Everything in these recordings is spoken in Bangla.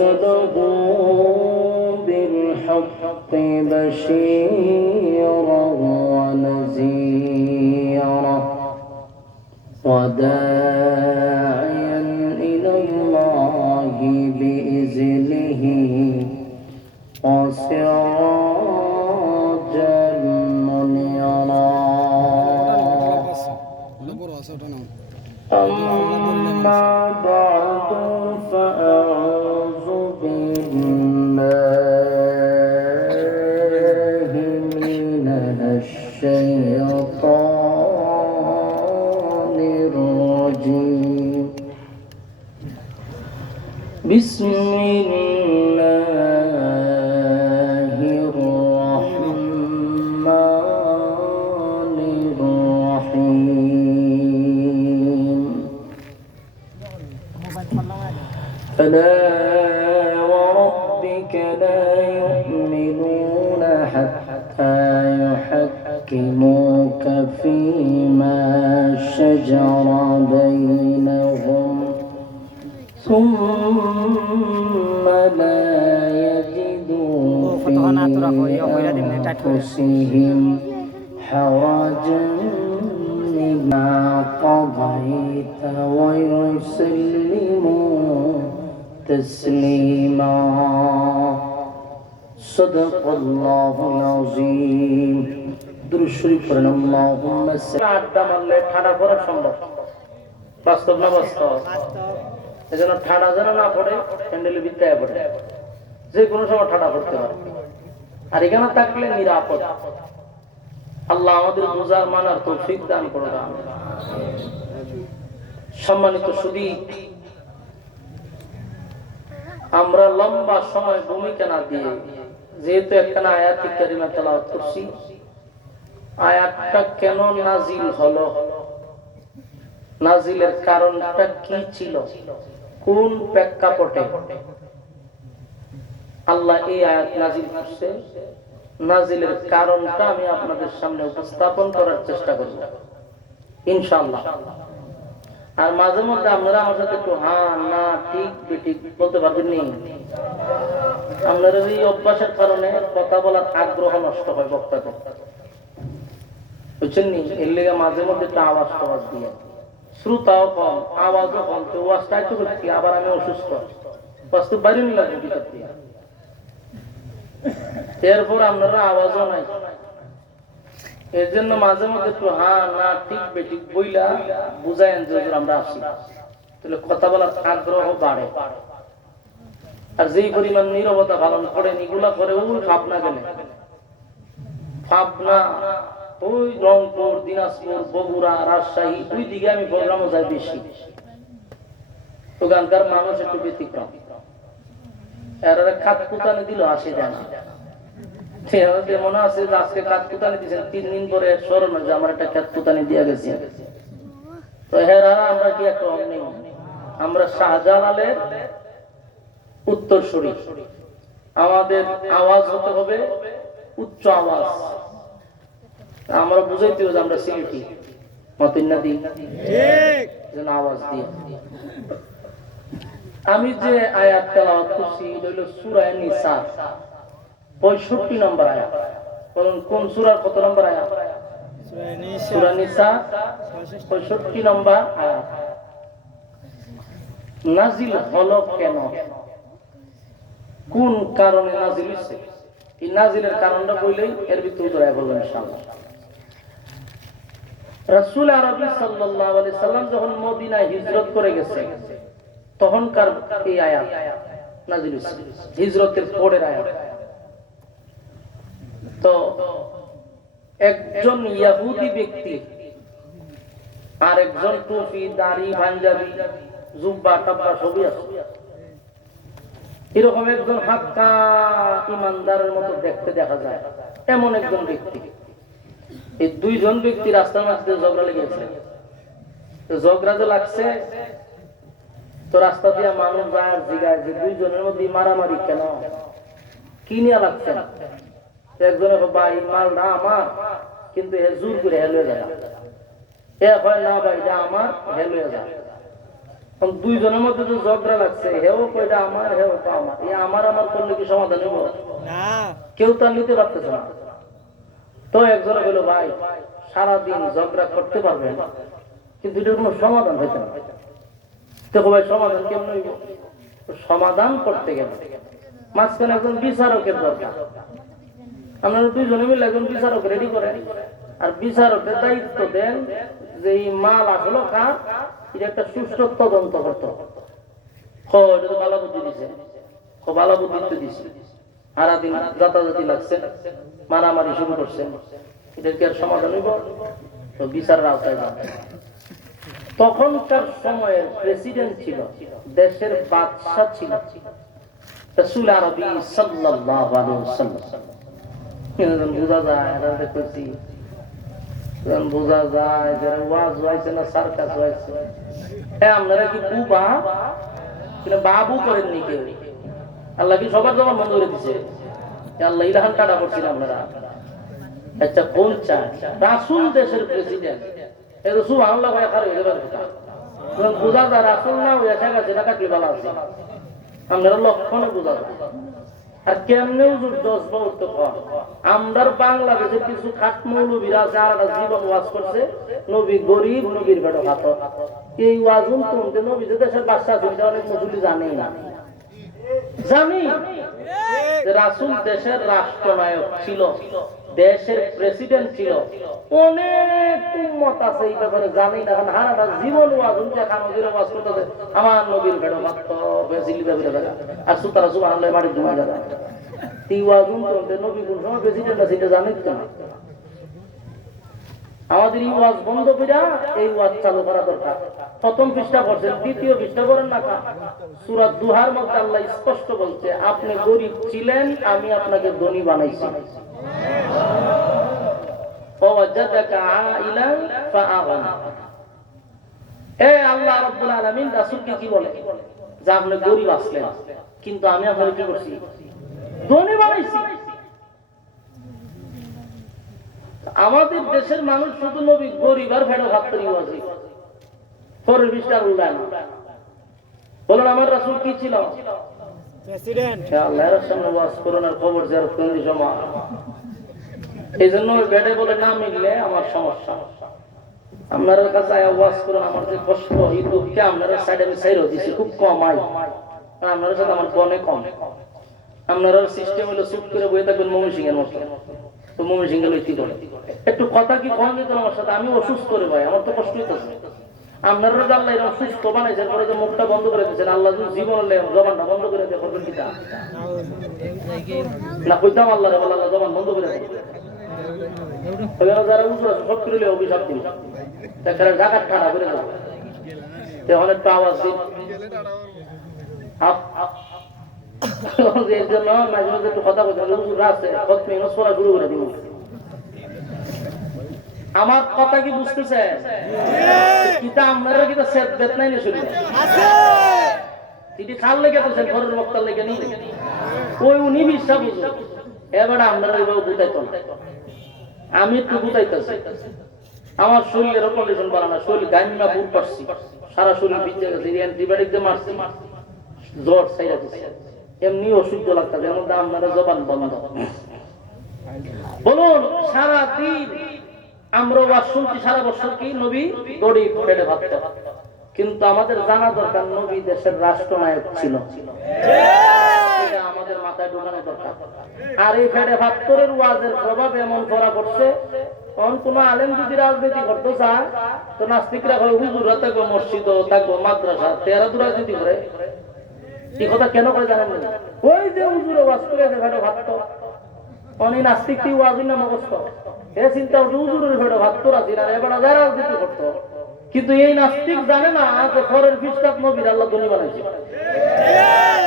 رسله بالحق بشيرا ونذيرا. وداعيا يحكموك فيما شجر بينهم ثم لا يجدوا في أنفسهم حرجا مما قضيت ويسلموا تسليما صدق الله العظيم যে কোনো সময় ঠাডা করতে পারে। আর এখানে থাকলে নিরাপদ। আল্লাহ আমাদের বোঝার মানার তৌফিক দান করে সম্মানিত সুদী আমরা লম্বা সময় ভূমিকা না দিয়ে, যেহেতু একখানা আয়াত কারিমা করছি আয়াতটা কেন নাজিল হলো? নাজিলের কারণটা কি ছিল? কোন প্রেক্ষাপটে? আল্লাহ এই আয়াত নাজিল করছে। নাজিলের কারণটা আমি আপনাদের সামনে উপস্থাপন করার চেষ্টা করব। ইনশাআল্লাহ। আর মাঝে মধ্যে আপনারা আমার সাথে একটু হ্যাঁ না, ঠিক, বেঠিক বলতে পারবেন নি? আপনার এই অভ্যাসের কারণে কথা বলার আগ্রহ নষ্ট হয় বক্তাদের। নি এর লেগে মাঝে মধ্যে একটা আওয়াজ টাওয়াজ দিয়ে। শ্রোতাও কম, আওয়াজও কম, তো করছি, আবার আমি অসুস্থ। বাস্তব বাইরে নিলাম দিয়ে। এরপর আওয়াজও নাই। এর জন্য মাঝে মধ্যে একটু হ্যাঁ না, ঠিক বেঠিক বইলা আমরা আসি তাহলে কথা বলার আগ্রহ বাড়ে। আর যেই পরিমাণ নীরবতা পালন করেন, এগুলা করে ওই ভাবনা গেলে। ভাবনা ওই রংপুর, দিনাজপুর, বগুড়া, রাজশাহী ওই দিকে আমি প্রোগ্রামও যাই বেশি। ওখানকার মানুষ একটু ব্যতিক্রম। শাহজালালের উত্তরসূরি। আমাদের আওয়াজ হতে হবে উচ্চ আওয়াজ। আমরা বুঝাইতে হবে যে আমরা সিলেটি মতিন্না দিই যেন আওয়াজ দিয়ে। আমি যে আয়াত তেলাওয়াত করছি সূরা নিসা। 65 নম্বর আয়াত। বলুন কোন সূরার কত নম্বর আয়াত? সূরা নিসা 65 নম্বর আয়াত। নাজিল হলো কেন? কোন কারণে নাজিল হইছে? এই নাজিলের কারণটা কইলেই এর ভিতরে উত্তরায় বলবেন ইনশাআল্লাহ। আরবি সাল্লাম যখন মদিনায় হিজরত করে তখনকার এই আয়াত হিজরতের পরের আয়াত। তো একজন ব্যক্তি আর একজন টুপি দাড়ি, পাঞ্জাবি, জুব্বা, টাব্বা সবই আছে। এরকম একজন হাক্কা ইমানদারের মতো দেখতে দেখা যায়, এমন একজন ব্যক্তি। এই দুইজন ব্যক্তি রাস্তার মাঝে ঝগড়া লেগেছে। তো ঝগড়া তো লাগছে তো রাস্তা দিয়ে মানুষ যায় জিগায় যে দুইজনের মধ্যে মারামারি কেন? কি নিয়ে লাগছে? তো একজনে কয়, ভাই মালটা আমার কিন্তু এ জোর করে হেলে যায়। এ হয় না ভাই এটা আমার হেলে যায়। দুইজনের মধ্যে যে ঝগড়া লাগছে হেও কইটা আমার হেও তো আমার। এই আমার আমার করলে কি সমাধান হব না। কেউ তো আর নিতে পারতেছে না। তো একজনে বলল, ভাই, সারাদিন ঝগড়া করতে পারবেন কিন্তু এটার কোনো সমাধান হইতে না। দেখো ভাই, সমাধান কেমন হইব? সমাধান করতে গেলে। মাঝখানে একজন বিচারকের দরকার। আপনারা দুইজনে মিলে একজন বিচারক রেডি করেন আর বিচারকের দায়িত্ব দেন যে এই মাল আসলো কার, এটা একটা সুষ্ঠু তদন্ত করতে হবে। ভালো বুদ্ধি দিছে। ভালো বুদ্ধি দিছে। সারাদিন যাতাযাতি লাগছে, মারামারি শুরু করছে। এটা কি আর সমাধান হইব? তো বিচার রাস্তায় যাবে তখনকার সময়ের প্রেসিডেন্ট ছিল, দেশের বাদশা ছিল, রাসূল আরবি সাল্লাল্লাহু আলাইহি ওয়াসাল্লাম। যায় যায় যে না হ্যাঁ কি বাবু করেননি কেউ। আল্লাহ কি সবার জমা বন্ধ করে দিছে? আল্লাহ ইলাহান কাটা করছিল আপনারা? আচ্ছা কোন রাসুল দেশের প্রেসিডেন্ট এ তো সুবহান আল্লাহ ভাই রাসুল না গেছে না কাটলে ভালো আছে। আর কেমনে হুজুর দশ বহুত তো কম আমরার বাংলাদেশে কিছু খাট মৌলবীরা আছে, আর জীবন ওয়াজ করছে, নবী গরিব নবীর বেটা হাত এই ওয়াজুন তুমতে নবী যে দেশের বাদশা আছে অনেক মুসলি জানেই না। জানি যে রাসুল দেশের রাষ্ট্রনায়ক ছিল দেশের প্রেসিডেন্ট ছিল। অনেক উম্মত আছে এই ব্যাপারে জানি না কারণ হারাটা জীবন ওয়াজ খান করতেছে। আমার নবীর ভেড়ো মাত্র বেসিলি ব্যাপারে আর সুতারা সুবাহ মাটি যাবে এই ওয়াজ নবী কোন সময় প্রেসিডেন্ট আছে এটা জানিত না। আমাদের এই ওয়াজ বন্ধ করিয়া এই ওয়াজ চালু করা দরকার। প্রথম পৃষ্ঠা পড়ছেন, দ্বিতীয় পৃষ্ঠা করেন না সুরাত দুহার মধ্যে আল্লাহ স্পষ্ট বলছে, আপনি গরিব ছিলেন, আমি আপনাকে ধনী বানাইছি। কিন্তু আমি আপনাকে কি করছি? ধনী বানাইছি। আমাদের দেশের মানুষ শুধু নবী গরিব আর ভেড়ো ভাত করি আছে বলুন আমার রাসূল কি ছিল? প্রেসিডেন্ট আল্লাহর সামনে ওয়াজ করোনার খবর যার কোন সময় এই জন্য ওই বলে না মিললে আমার সমস্যা। আপনার কাছে আয়া ওয়াজ করুন আমার যে কষ্ট এই দুঃখে আপনারা সাইড আমি সাইড দিছি খুব কম আই আপনার সাথে আমার কম। আপনার সিস্টেম হলো চুপ করে বয়ে থাকবেন মমি সিং এর মতো। তো মমি সিং এর কি করে একটু কথা কি কম যেত আমার সাথে আমি অসুস্থ করে ভাই আমার তো কষ্ট হইতেছে আপনারা যে আল্লাহ এরকম সুস্থ বানাইছেন পরে যে মুখটা বন্ধ করে দিয়েছেন আল্লাহ জীবন জবানটা বন্ধ করে দিয়ে করবেন কিটা না কইতাম আল্লাহ রে আল্লাহ জবান বন্ধ করে দেয় একটু কথা বলতে আমার কথা কি বুঝতেছে কিতা আপনারা কিতা সেট বেত নাই না শুনলে তিনি খাল লেগে তো ঘরের বক্তার লেগে নি? ওই উনি বিশ্বাস বুঝো। এবার আপনারা এইভাবে বুঝাইতো আমি একটু বুঝাইতেছি। আমার শরীরের কন্ডিশন না। শরীর গাইমা বুট পারছি। সারা শরীর ভিজে গেছে। অ্যান্টিবায়োটিক দিয়ে মারছি। জ্বর সাইরা এমনি অসুস্থ লাগতেছে। এমন আপনারা জবান বন্ধ বলুন সারা দিন আমরা ওয়াজ শুনছি সারা বছর কি নবী গরিব পেটে ভাত কিন্তু আমাদের জানা দরকার নবী দেশের রাষ্ট্রনায়ক ছিল। আমাদের মাথায় ঢোকানো দরকার। আর এই ফেডে ভাত্তরের ওয়াজের প্রভাব এমন করা পড়ছে তখন কোন আলেম যদি রাজনীতি করতে চায় তো নাস্তিকরা করে হুজুরা থাকব মসজিদ থাকব মাদ্রাসা তেরা রাজনীতি করে। এই কথা কেন করে জানেন ওই যে হুজুরে ওয়াজ করে ফেডে ভাত্ত অনি নাস্তিক তুই এ চিন্তা এবার যারা রাজনীতি করতো। কিন্তু এই নাস্তিক জানে না যে ঘরের ফিস্টাপ নবীর আল্লাহ ধনী বানাইছে।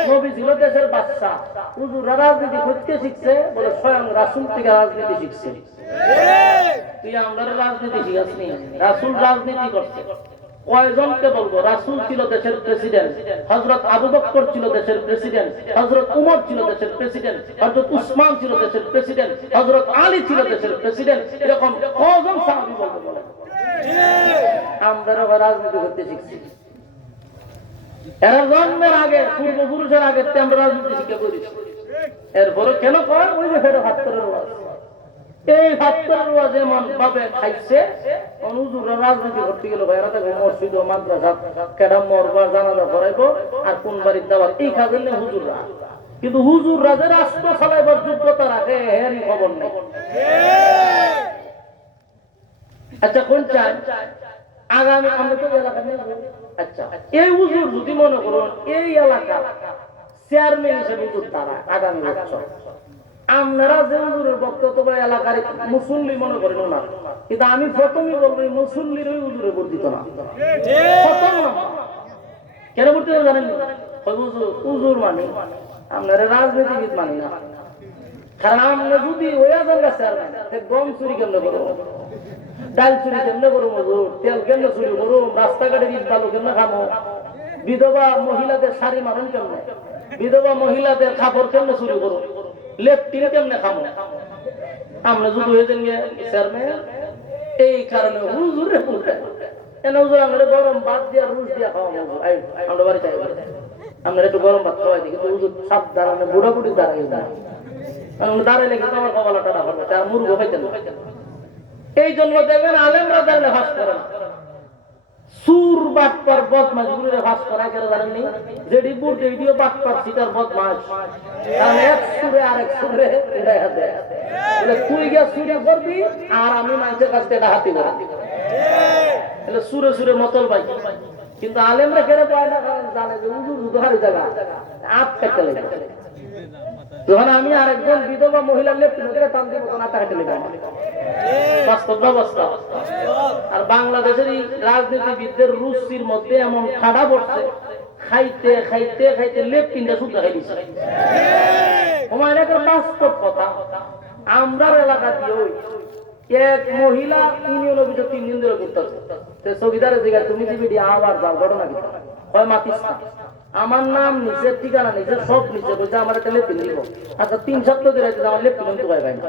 নবী ছিল দেশের বাচ্চা হুজুররা রাজনীতি করতে শিখছে বলে স্বয়ং রাসুল থেকে রাজনীতি শিখছে। তুই আমরা রাজনীতি শিখাসনি রাসুল রাজনীতি করছে। কয়জনকে বলব? রাসুল ছিল দেশের প্রেসিডেন্ট হজরত আবু বক্কর ছিল দেশের প্রেসিডেন্ট হজরত উমর ছিল দেশের প্রেসিডেন্ট হজরত উসমান ছিল দেশের প্রেসিডেন্ট হজরত আলী ছিল দেশের প্রেসিডেন্ট, এরকম কজন সাহাবি বলব বলে? আমরা রাজনীতি করতে শিখছি। এরা জন্মের আগে, পূর্বপুরুষের আগে, আমরা রাজনীতি শিক্ষা করি এরপরে কেন কয়? ওই যে ফেরো হাত করে এই রোয়াজ এমন ভাবে খাইছে অনুজুরা রাজনীতি করতে গেল ভাই দেখো মসজিদ ও মাদ্রাসা, কেডা মরবা, জানাজা করাইবো আর কোন বাড়ির দাবার এই কাজের নেই হুজুররা। কিন্তু হুজুররা যে রাষ্ট্র চালাইবার যোগ্যতা রাখে, এরই খবর নেই। আচ্ছা কোন চাই? আগামী আমরা তো এলাকা নেই আচ্ছা এই হুজুর যদি মনে করুন, এই এলাকা চেয়ারম্যান হিসেবে হুজুর তারা আগামী বছর। আপনারা যে হুজুরের বক্তব্য এলাকার মুসল্লি মনে করেন না। কিন্তু আমি প্রথমেই বলব মুসল্লির ওই হুজুরে বর্ধিত না। প্রথম। কেন বর্ধিত জানেন? হুজুর মানে আপনারা রাজনীতিবিদ মানে না। বিধবা মহিলাদের শাড়ি মারণ কেমনে? বিধবা মহিলাদের লেপটিন কেমনে খামো? আমরা যদি হয়ে যান চেয়ারম্যান এই কারণে হুজুরে পুরো এনে হুজুর আমরা গরম ভাত দিয়া রুজ দিয়া খাওয়া হুজুর আমরা বাড়ি চাই আমরা একটু গরম ভাত খাওয়াই দিই কিন্তু হুজুর সাবধান আমরা বুড়া বুড়ি দাঁড়াই না কারণ দাঁড়াইলে কিন্তু আমার তার মুরগ এই জন্য দেখবেন আলেমরা দাঁড়ালে ভাস করে না। সুর বাটপার বদমাস গুলোরে ভাস করা কেন এইটিও বাটপার সিটার বদমাস কারণ এক সুরে সুরে বলে তুই গিয়া সুরে করবি আর আমি মানুষের কাছ থেকে হাতি করবি তাহলে সুরে সুরে মতল পাই কিন্তু আলেমরা কেন পায় না কারণ জানে যে উজুর উদাহারি জায়গা। আপ কাটতে লাগে। যখন আমি আরেকজন বিধবা মহিলার করে টান দিব, তখন আটা কাটতে লেগে বাস্তব ব্যবস্থা। আর বাংলাদেশের এই রাজনীতিবিদদের রুচির মধ্যে এমন খাড়া পড়ছে, খাইতে খাইতে খাইতে লেপ কিনতে শুদ্ধ খাই দিচ্ছে আমার এলাকার বাস্তব কথা, আমরা এলাকা দিয়ে ওই এক মহিলা ইউনিয়ন অফিসে তিন দিন ধরে ঘুরতেছে চৌকিদারের দিকে তুমি দিবি আবার যাও ঘটনা কি? হয় মাতিস না আমার নাম নিচে ঠিকানা নিচে সব নিচে বলছে আমার একটা লেপ দিব আচ্ছা তিন সপ্তাহ ধরে আমার লেপ কিন্তু হয় ভাই না?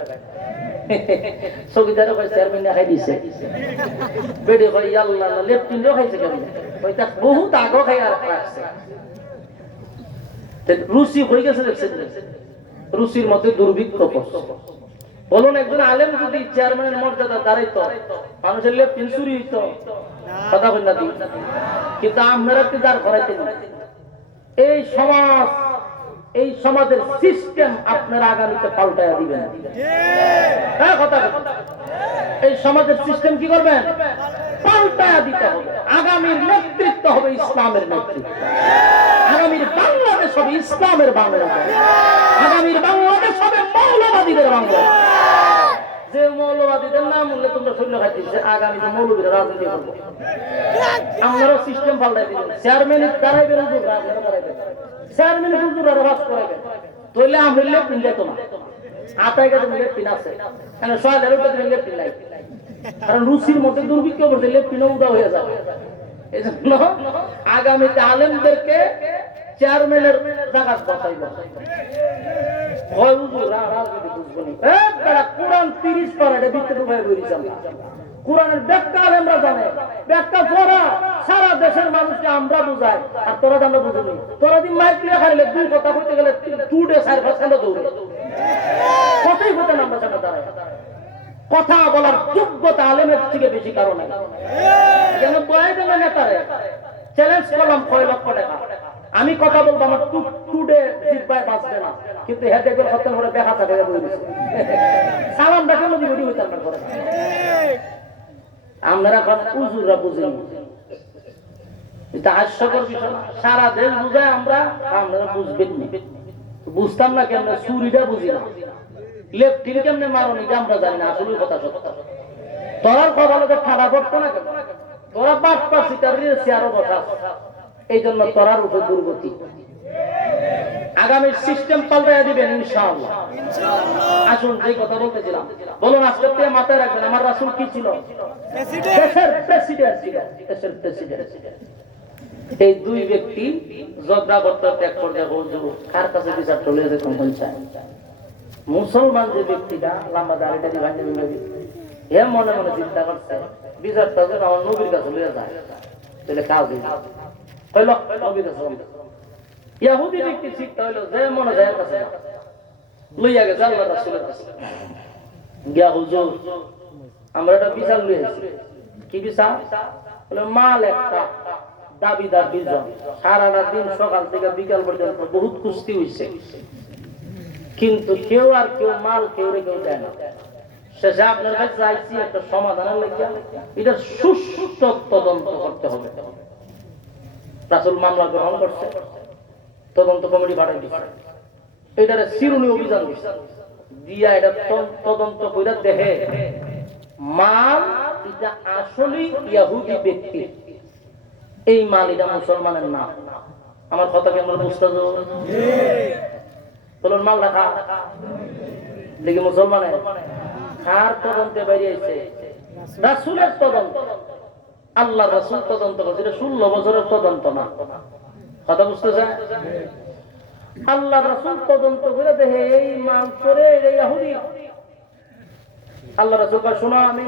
চৌকিদারে কয় চেয়ারম্যান খাই দিছে। বেডে কয়, ইয়াল্লা খাইছে কেমন? বহুত খাই আর রাখছে রুচি হয়ে গেছে রুচির মধ্যে দুর্ভিক্ষ। বলুন একজন আলেম যদি চেয়ারম্যানের মর্যাদা দাঁড়াইতো মানুষের লেপটিন চুরি হইতো, কথা কই না কিন্তু আপনারা কি দাঁড় এই সমাজ, এই সমাজের সিস্টেম আপনারা আগামীতে পাল্টায়া দিবেন। হ্যাঁ কথা। এই সমাজের সিস্টেম কি করবেন? পাল্টায়া দিতে হবে। আগামীর নেতৃত্ব হবে ইসলামের নেতৃত্ব। আগামীর বাংলাদেশ হবে ইসলামের বাংলাদেশ। আগামীর বাংলাদেশ হবে মৌলবাদীদের বাংলাদেশ। যে মৌলবাদীদের নাম উল্লেখ তোমরা শূন্য খাইতেছে আগামীতে মৌলবীরা রাজনীতি করব। আপনারা সিস্টেম পাল্টাই দিবেন চেয়ারম্যান আপনারা দাঁড়াইবেন চেয়ারম্যান আর বাস করাইবেন তইলে আমরা লেপিন যেত না। আটাই গেছে লেপিন আছে। উপরে লেপিন নাই। কারণ রুচির মধ্যে দুর্ভিক্ষ করতে লেপিনও উদা হয়ে যাবে। এই জন্য আগামীতে আলেমদেরকে চেয়ারম্যানের দুই কথা গেলে টু ডে সাইড ফাঁসানো দৌড়ে। কথাই হতে আমরা সামনে দাঁড়ায়। কথা বলার যোগ্যতা আলেমের থেকে বেশি কারণে যেন নেতারে। চ্যালেঞ্জ করলাম ছয় লক্ষ টাকা। আমি কথা বলব, আমার টু টুডে বাঁচবে না। কিন্তু করে দেখা সালাম নদী বডি হইতে আমার এখন উজুরা বুঝি এটা হাস্যকর বিষয়। না। সারা দেশ বুঝায় আমরা না। না কেমনে আমরা জানি না আসলে কথা ঠাডা না তোরা পাঁচ পাঁচ সিটার চেয়ারও বসা এই জন্য তোরার উপর দুর্গতি। আগামী সিস্টেম পাল্টাই দিবেন ইনশাআল্লাহ। আসুন যে কথা বলতেছিলাম। বলুন আজকে থেকে মাথায় রাখবেন? আমার রাসুল কি ছিল? দেশের প্রেসিডেন্ট ছিল। দেশের প্রেসিডেন্ট এই দুই ব্যক্তি ঝগড়া করতে ত্যাগ করতে হুজুর কার কাছে বিচার চলে যেতে কোন চায়? মুসলমান যে ব্যক্তিটা লম্বা দাড়িটা দিয়ে ভাঙে ভেঙে হে মনে মনে চিন্তা করছে বিচারটা যেন আমার নবীর কাছে লিয়ে যায়। তাহলে কাজ হইবে। ব্যক্তি হইল যে মনে যায় কাছে লইয়া গেছে আল্লাহ রাসূলের কাছে গিয়া হুজুর আমরা বিচার কি বিচার বলে মাল একটা দাবিদার দিন সকাল থেকে বিকাল পর্যন্ত বহুত কুস্তি হইছে কিন্তু কেউ আর কেউ মাল কেউ রে কেউ দেয় না শেষে আপনার কাছে চাইছি একটা সমাধানের লেগে এটা সুষ্ঠু তদন্ত করতে হবে রাসুল মামলা গ্রহণ করছে, তদন্ত কমিটি পাঠাই দিচ্ছে এটার শিরুনি অভিযান দিচ্ছে দিয়া এটা তদন্ত করে দেখে মাল এটা আসলে ইয়াহুদি ব্যক্তি। এই মাল এটা মুসলমানের না আমার কথা কি আমরা বুঝতে বলুন, মাল রাখা। দেখি মুসলমানের কার তদন্তে বেরিয়েছে রাসুলের তদন্ত। আল্লাহ রাসুল তদন্ত করছে। এটা ষোলো বছরের তদন্ত না। কথা বুঝতেছে আল্লাহ রাসুল তদন্ত করে দেখে এই মাল করে এই আল্লাহ রাসুল শোনো, আমি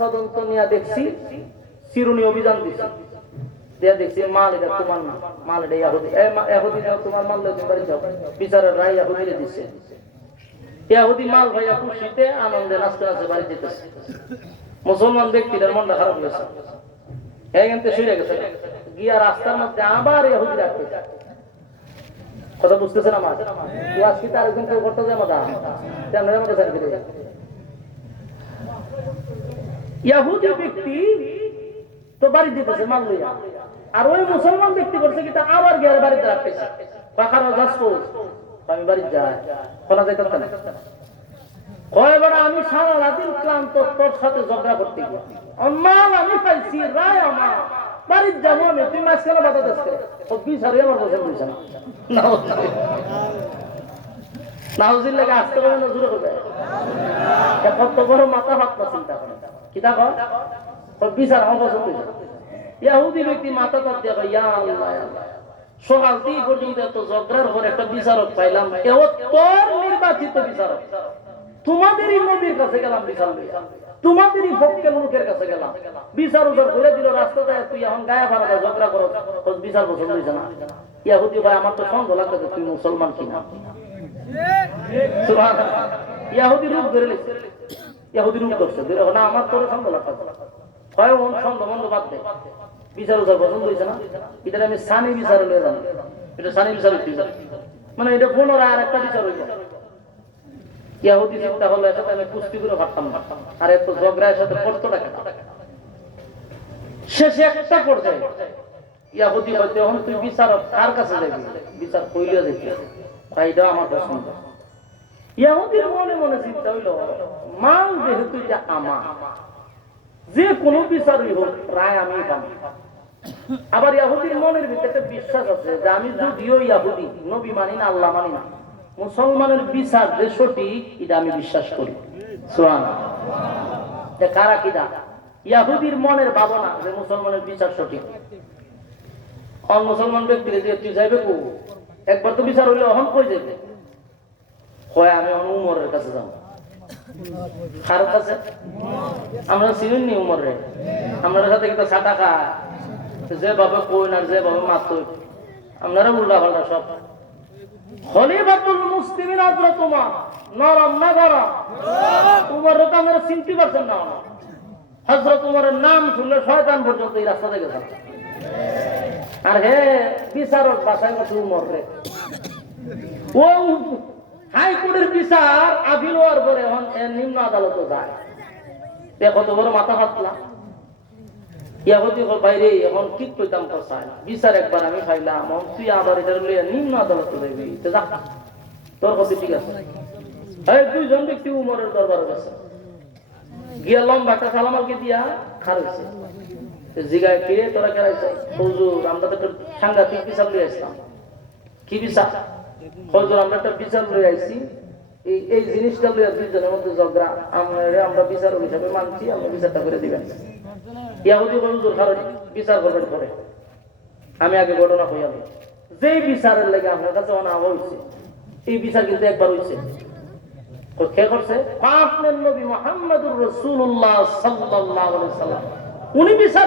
তদন্ত নিয়ে দেখছি চিরুনি অভিযান দিছি। দিয়া দেখছি মাল এটা তোমার না, মাল এটা ইয়াহুদি। ইয়াহুদি যাও, তোমার মাল তুমি বাড়ি যাও। বিচারের রায় ইয়াহুদি মাল ভাইয়া খুশিতে, আনন্দে, নাচতে নাচতে বাড়ি যেতেছে। মুসলমান ব্যক্তিদের মনটা খারাপ হয়েছে। তো আর ওই মুসলমান ব্যক্তি করছে কি আবার গিয়ে বাড়িতে রাখতেছে পাখার আমি বাড়ি যাই। খোলা যাইতে পারতাম না। আমি সারা রাতির ক্লান্ত, তোর সাথে ঝগড়া করতে গিয়ে। মাল আমি পাইছি, রায় আমার। বাড়ির যাব আমি তুই মাঝখানে বাধা দিচ্ছে ও বিচারে আমার বসে বলছে না নাউজির লাগে আসতে পারে না হবে কত বড় মাথা হাত না চিন্তা করে। কিতা কর? ওর বিচার আমার পছন্দ হয়েছে ইয়াহুদি ব্যক্তি মাথা তার ইয়া আল্লাহ। সকাল পর্যন্ত এত একটা বিচারক পাইলাম। এও তোর নির্বাচিত বিচারক। তোমাদেরই নবীর কাছে গেলাম বিচার তোমাদেরই পক্ষের লোকের কাছে গেলাম। বিচার উজার করে দিল রাস্তাতে তুই এখন গায়ে ভাড়া ঝগড়া করো বিচার পছন্দ হয়েছে না। ইয়াহুদি ভাই, আমার তো সন্দেহ লাগতেছে তুই মুসলমান কিনা। ইয়াহুদি রূপ ধরে ইয়াহুদি রূপ ধরে না, আমার তোর সন্দেহ হয় ওন সন্দেহ বন্ধ বাদ দে। বিচার উজার পছন্দ হয়েছে না? এটা আমি সানি বিচার লয়ে যাব এটা সানি বিচার মানে এটা পুনরায় আর একটা বিচার হইবে। ইয়াহুদি চিন্তা আমি করে আর এত শেষে একটা পর্যায়ে ইয়াহুদি হয়তো এখন তুই বিচার কার কাছে যাবি? বিচার তাইটা আমার পছন্দ ইয়াহুদির মনে মনে চিন্তা মাল যেহেতু এটা আমার, যে কোনো বিচারই হোক, রায় আমি পাবো। আবার ইয়াহুদির মনের ভিতরে বিশ্বাস আছে যে আমি যদিও ইয়াহুদি, নবী মানি না, আল্লাহ মানি না। মুসলমানের বিচার যে সঠিক, এটা আমি বিশ্বাস করি। কারা কিনা ইয়াহুদির মনের ভাবনা যে মুসলমানের বিচার সঠিক। অন মুসলমান ব্যক্তি তুই যাইবে কো? একবার তো বিচার হইলে অহন কই যাবে হয় আমি অন উমরের কাছে যাব। কাছে? আমরা চিনি নি উমর। আমরা সাথে কিন্তু ছাটা খা যে বাবা কই না যে বাবা মাত আপনারা উল্টা পাল্টা সব। খলিফাতুল মুসলিমিন আজরা তোমার। নরম না তোমার চিনতে পারছেন না হজরত নাম শুনলে শয়তান পর্যন্ত এই রাস্তা থেকে আর হে, বিচারক বাসায় বসে উমর রে। ও হাইকোর্টের বিচার আপিল হওয়ার পরে এখন নিম্ন আদালতে যায়। দেখো তো বড় মাথা হাতলা ইয়াহুদি বাইরে, এখন কি কইতাম কসাই বিচার একবার আমি খাইলাম তুই আবার এটা লইয়া নিম্ন আদালতে তো যা। তোর কথা ঠিক আছে। এই দুইজন ব্যক্তি উমরের গেছে। গিয়া দিয়া জিগায় তোরা কেরাইছে হুজুর, আমরা তো একটা সাংঘাতিক বিচার আসলাম। কি বিচার? হুজুর, আমরা একটা বিচার আইছি। এই এই জিনিসটা লইয়া দুইজনের মধ্যে ঝগড়া। আমরা আমরা বিচার হিসাবে মানছি আমরা বিচারটা করে দিবেন। ইয়াহুদি বন্ধুর কারণ বিচার করবেন পরে। আমি আগে ঘটনা হইয়া যে বিচারের লাগে আপনার কাছে অনা হয়েছে এই বিচার কিন্তু একবার হয়েছে কে করছে? আপনার নবী মোহাম্মদুর রসুল্লাহ সাল্লাহ উনি বিচার